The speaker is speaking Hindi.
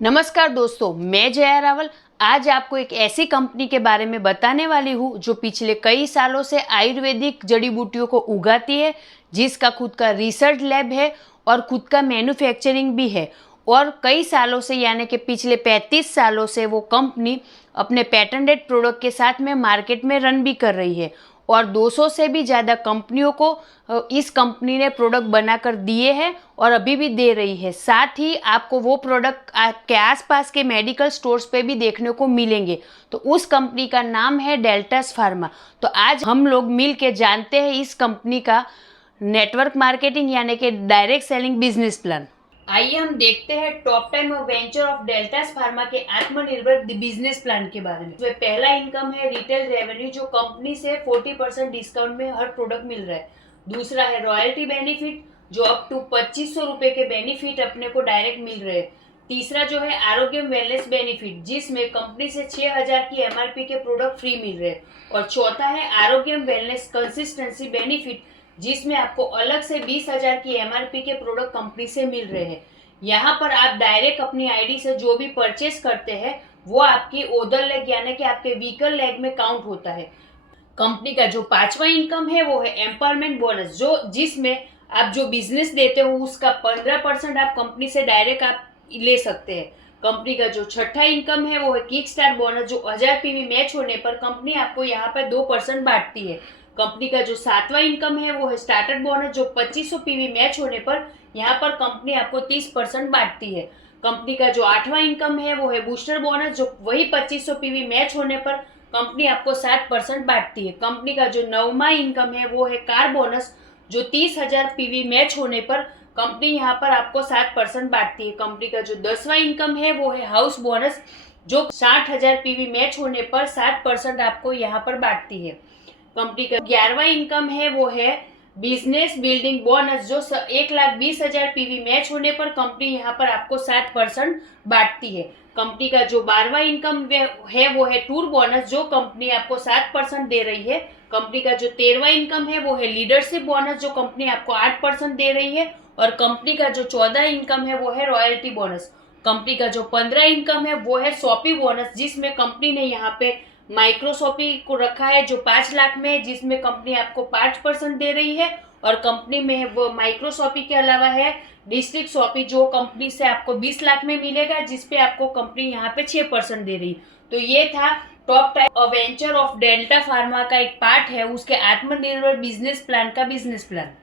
नमस्कार दोस्तों, मैं जया रावल आज आपको एक ऐसी कंपनी के बारे में बताने वाली हूँ जो पिछले कई सालों से आयुर्वेदिक जड़ी बूटियों को उगाती है, जिसका खुद का रिसर्च लैब है और खुद का मैन्युफैक्चरिंग भी है। और कई सालों से यानी कि पिछले 35 सालों से वो कंपनी अपने पेटेंटेड प्रोडक्ट के साथ में मार्केट में रन भी कर रही है और 200 से भी ज़्यादा कंपनियों को इस कंपनी ने प्रोडक्ट बनाकर दिए हैं और अभी भी दे रही है। साथ ही आपको वो प्रोडक्ट आपके आसपास के मेडिकल स्टोर्स पे भी देखने को मिलेंगे। तो उस कंपनी का नाम है डेल्टास फार्मा। तो आज हम लोग मिल के जानते हैं इस कंपनी का नेटवर्क मार्केटिंग यानी कि डायरेक्ट सेलिंग बिजनेस प्लान। आइए हम देखते हैं top 10 of venture of deltas pharma के आत्मनिर्भर बिजनेस प्लान के बारे में। तो पहला इनकम है रिटेल रेवेन्यू, जो कंपनी से 40% डिस्काउंट में हर प्रोडक्ट मिल रहा है। दूसरा है रॉयल्टी बेनिफिट, जो अप टू 2500 रुपए के बेनिफिट अपने को डायरेक्ट मिल रहे हैं। तीसरा जो है आरोग्य वेलनेस बेनिफिट, जिसमें कंपनी से 6000 की एमआरपी के प्रोडक्ट फ्री मिल रहे हैं। और चौथा है आरोग्य वेलनेस कंसिस्टेंसी बेनिफिट, जिसमें आपको अलग से 20,000 की एमआरपी के प्रोडक्ट कंपनी से मिल रहे हैं। यहाँ पर आप डायरेक्ट अपनी आईडी से जो भी परचेस करते हैं वो आपकी ओदर लेग यानी कि आपके व्हीकल लेग में काउंट होता है। कंपनी का जो पांचवा इनकम है वो है एम्पावरमेंट बोनस, जो जिसमें आप जो बिजनेस देते हो उसका 15% आप कंपनी से डायरेक्ट आप ले सकते हैं। कंपनी का जो छठा इनकम है वो है किक स्टार्ट बोनस, जो 1000 पीवी मैच होने पर कंपनी आपको यहाँ पर 2% बांटती है। कंपनी का जो सातवां इनकम है वो है स्टार्टर बोनस, जो 2500 पीवी मैच होने पर यहाँ पर कंपनी आपको 30% बांटती है। कंपनी का जो आठवां इनकम है वो है बूस्टर बोनस, जो वही 2500 पीवी मैच होने पर कंपनी आपको 7% बांटती है। कंपनी का जो नौवां इनकम है वो है कार बोनस, जो 30,000 पीवी मैच होने पर कंपनी यहाँ पर आपको 7% बांटती है। कंपनी का जो 10वां इनकम है वो है हाउस बोनस, जो 60,000 पीवी मैच होने पर 7% आपको यहाँ पर बांटती है। कंपनी का 11वां इनकम है वो है बिजनेस बिल्डिंग बोनस, जो 1,20,000 पीवी मैच होने पर कंपनी यहाँ पर आपको 7% बांटती है। कंपनी का जो 12वां इनकम है वो है टूर बोनस, जो कंपनी आपको 7% दे रही है। कंपनी का जो 13वां इनकम है वो है लीडरशिप बोनस, जो कंपनी आपको 8% दे रही है। और कंपनी का जो 14 इनकम है वो है रॉयल्टी बोनस। कंपनी का जो 15 इनकम है वो है शॉपी बोनस, जिसमें कंपनी ने यहाँ पे माइक्रोसॉपी को रखा है जो 5 लाख में है, जिसमें कंपनी आपको 5% दे रही है। और कंपनी में वो माइक्रोसॉपी के अलावा है डिस्ट्रिक्ट शॉपी, जो कंपनी से आपको 20 लाख में मिलेगा, जिसपे आपको कंपनी यहाँ पे 6% दे रही। तो ये था top type venture of delta pharma का एक पार्ट है उसके आत्मनिर्भर बिजनेस प्लान का बिजनेस प्लान।